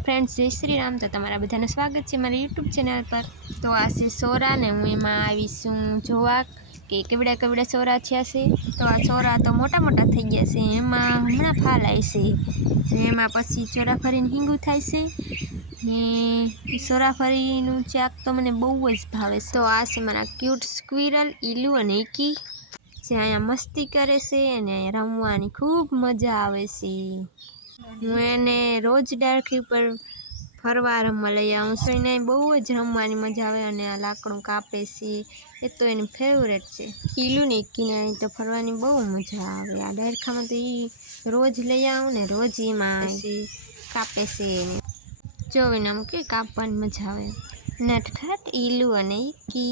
Friends जय श्री राम। तो तमारा बधाने स्वागत है मारा यूट्यूब चेनल पर। तो आ से सोरा ने हूँ एमां आवीशुं जोवा के केवड़ा केवड़ा सोरा थया छे। तो आ सोरा तो मोटा मोटा थई गया छे, एमां हमणां फाल आवशे ने एमां पछी ચોરાફરીને हींगू थाय छे ने ચોરાફરીનું શાક तो मने बहु ज भावे छे। तो आ छे मारा क्यूट स्क्विरल ईलू अने ईकी जे अहींया मस्ती करे छे अने अहींया रमवानी खूब मजा आवे छे। हूँ एने रोज डाळखी पर फरवा रमवा लई आऊं छुं, एने बहु ज रमवानी मजा आवे अने आ लाकड़ुं कापे छे ए तो एनी फेवरेट छे। ईलू ने ईकीने अहीं तो फरवानी बहु मजा आवे। आ डाळखामां तो ई रोज लई आऊं ने रोज एमां कापे छे ने जोईने आम के कापवानी मजा आवे। नटखट ईलू अने ईकी।